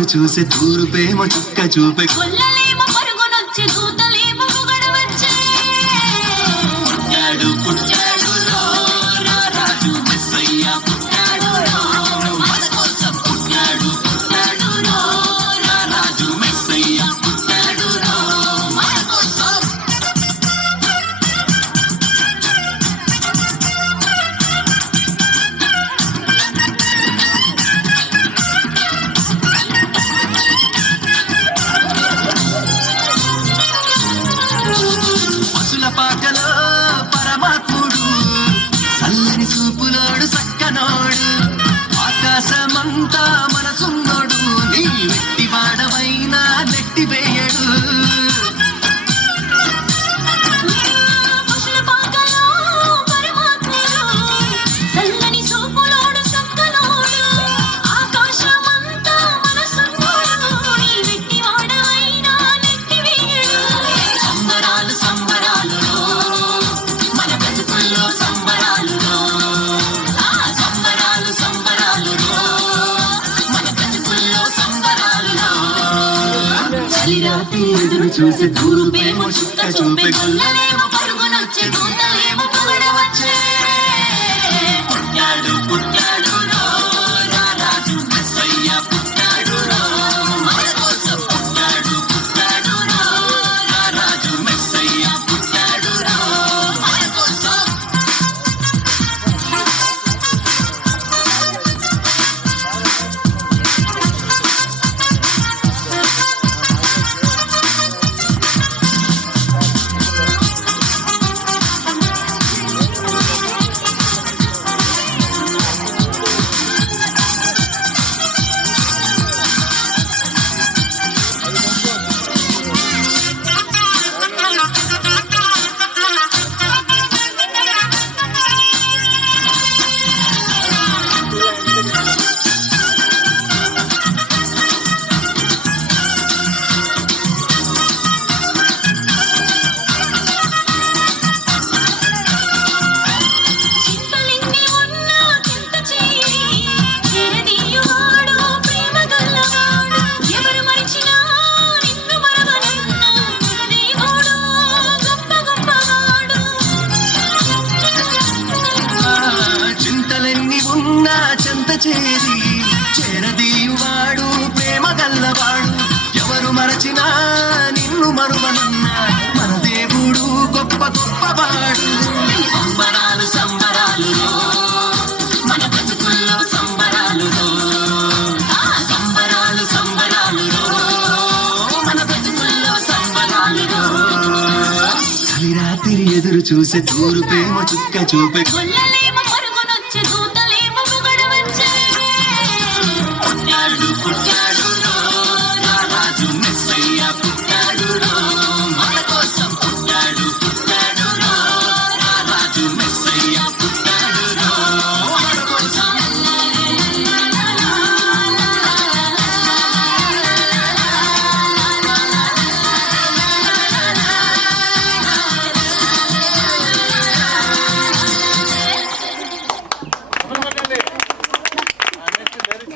ఎదురు చూసే తూర్పేమో చుక్క చూపే కొల్లలేమో పరుగునొచ్చి దూతలేమో పొగడవచ్చే పుట్టాడు పుట్టాడు రాజు మెస్సయ్య పుట్టాడు మన కోసం పుట్టాడు పుట్టాడు రాజు మెస్సయ్య పుట్టాడు మన కోసం పాకలో పరమాత్ముడు చల్లని చూపులోడు సక్కనోడు ఆకాశమంతా మనసున్నోడు నీ వెట్టి వాడవైనా నెట్టి వేయడు ఎదురు చూసే తూర్పేమో చుక్క చూపే కొల్లలేమో పరుగునొచ్చి దూతలేమో పొగడవచ్చే పుట్టాడు పుట్టాడు రాజు మెస్సయ్య పుట్టాడు మన కోసం పుట్టాడు పుట్టాడు రాజు మెస్సయ్య పుట్టాడు మన కోసం చెంత చేరి చేరదీయువాడు ప్రేమ గల్లవాడు ఎవరు మరచినా నిన్ను మరువనన్నా మన దేవుడు గొప్ప గొప్పవాడు సంబరాలు సంబరాలు మన బతుకుల్లో సంబరాలు సంబరాలు సంబరాలు మన బతుకుల్లో సంబరాలు చలి రాత్రి ఎదురు చూసే తూర్పేమో చుక్క చూపే కొల్లలేమో